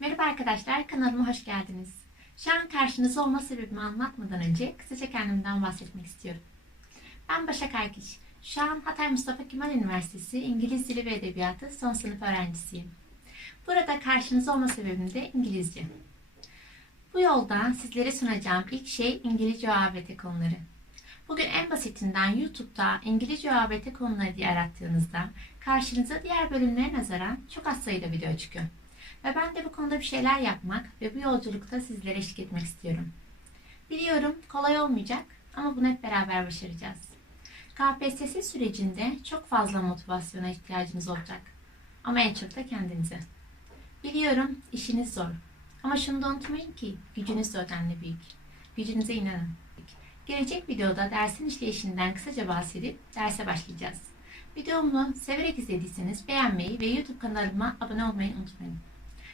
Merhaba arkadaşlar, kanalıma hoş geldiniz. Şu an karşınızda olma sebebimi anlatmadan önce kısaca kendimden bahsetmek istiyorum. Ben Başak Erkiş. Şu an Hatay Mustafa Kemal Üniversitesi İngiliz Dili ve Edebiyatı son sınıf öğrencisiyim. Burada karşınızda olma sebebim de İngilizce. Bu yolda sizlere sunacağım ilk şey İngilizce ÖABT konuları. Bugün en basitinden YouTube'da İngilizce ÖABT konuları diye arattığınızda karşınıza diğer bölümlere nazaran çok az sayıda video çıkıyor. Ve ben de bu konuda bir şeyler yapmak ve bu yolculukta sizlere eşlik etmek istiyorum. Biliyorum kolay olmayacak ama bunu hep beraber başaracağız. KPSS sürecinde çok fazla motivasyona ihtiyacınız olacak. Ama en çok da kendinize. Biliyorum işiniz zor. Ama şunu da unutmayın ki gücünüz de ödenli büyük. Gücünüze inanın. Gelecek videoda dersin işleyişinden kısaca bahsedip derse başlayacağız. Videomu severek izlediyseniz beğenmeyi ve YouTube kanalıma abone olmayı unutmayın.